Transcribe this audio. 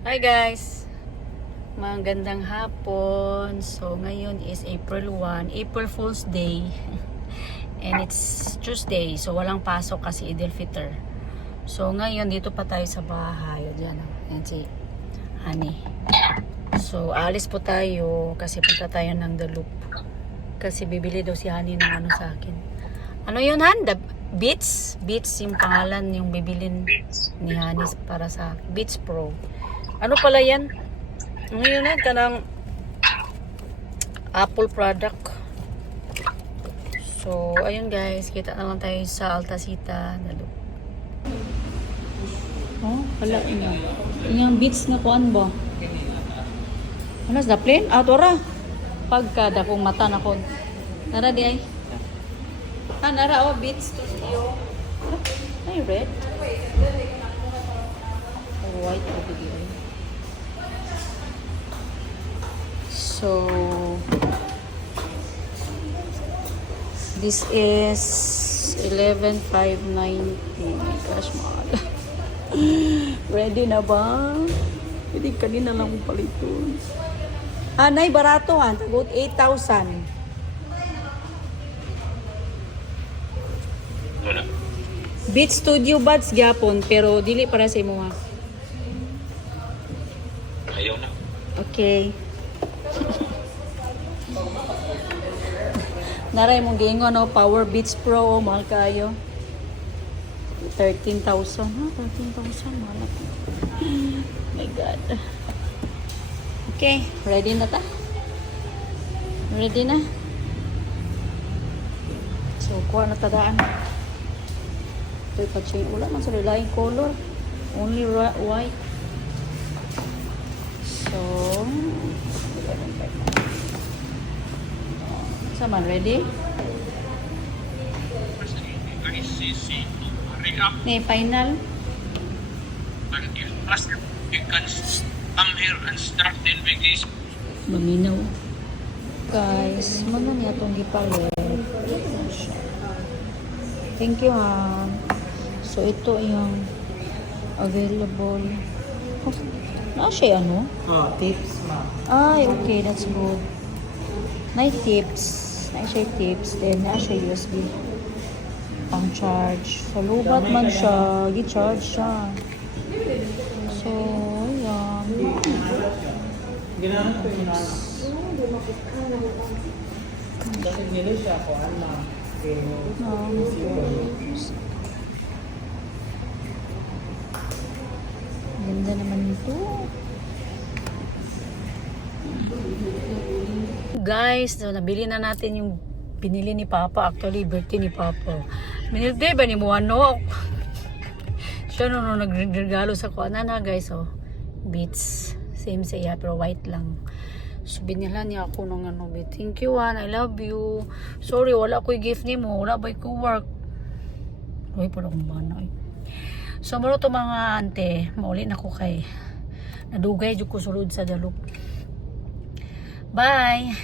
Hi guys! Magandang hapon. So ngayon is April 1, April Fool's Day. And it's Tuesday. So walang pasok kasi Eid al-Fitr. So ngayon dito pa tayo sa bahay. O diyan, yan si Honey. So alis po tayo kasi punta tayo ng The Loop. Kasi bibili daw si Honey ng ano sa akin. Ano yun, Han? Beats? Beats yung pangalan yung bibilin ni Honey para sa Beats Pro. Ano pala yan? Ngayon na, kanang Apple product. So, ayun guys. Kita na lang tayo sa Altasita. Oh, wala niya. Yung beats na kuan ba? Ano, sa plane? Tora. Pagkada kong mata na ko. Nara di ay. Nara, beats to iyo. Ay, red. Oh, white. Okay. So, this is 11,590. My gosh, mahal. Ready na ba? Pwede kanina lang paliton. Nay, barato ha. Tagot 8,000. Beat Studio Buds gyapon pero dili para sa imo ha. Ayaw na. Okay. Naray mong giingon no, Power Beats Pro, mahal kayo. 13,000. Ha, 13,000, mahal ako. My God. Okay, ready na ta? Ready na? So, kuha na tadaan. Ito'y pa-change. Wala man sa laing color. Only white. So, Saman, ready? Okay, final. You can come here and start the vacation. Maminaw. Guys, mana niya itong gipalit. Thank you ha. So, ito yung available. Oh, siya ano? Tips ma. Ay, okay, that's good. Nice tips. Nice tips. Then, siya USB. Pang charge. Sa lubat man siya. Gi-charge siya. So, yan. Ginahan ko yung kasi nila siya ko alam. Ganda naman ito. Guys, so nabili na natin yung pinili ni Papa. Actually, birthday ni Papa. Minilde ba ni Muano? Siya no nagregalo sa kuana na guys. Oh. Beats. Same siya pero white lang. So, binila niya ako ng ano. Thank you, Juan. I love you. Sorry, wala ko yung gift ni mo. Wala ba ko work? Uy, pala kong bana. So, maro to mga ante. Mauli na ko kay nadugay. Diyok ko sulod sa dalok. Bye!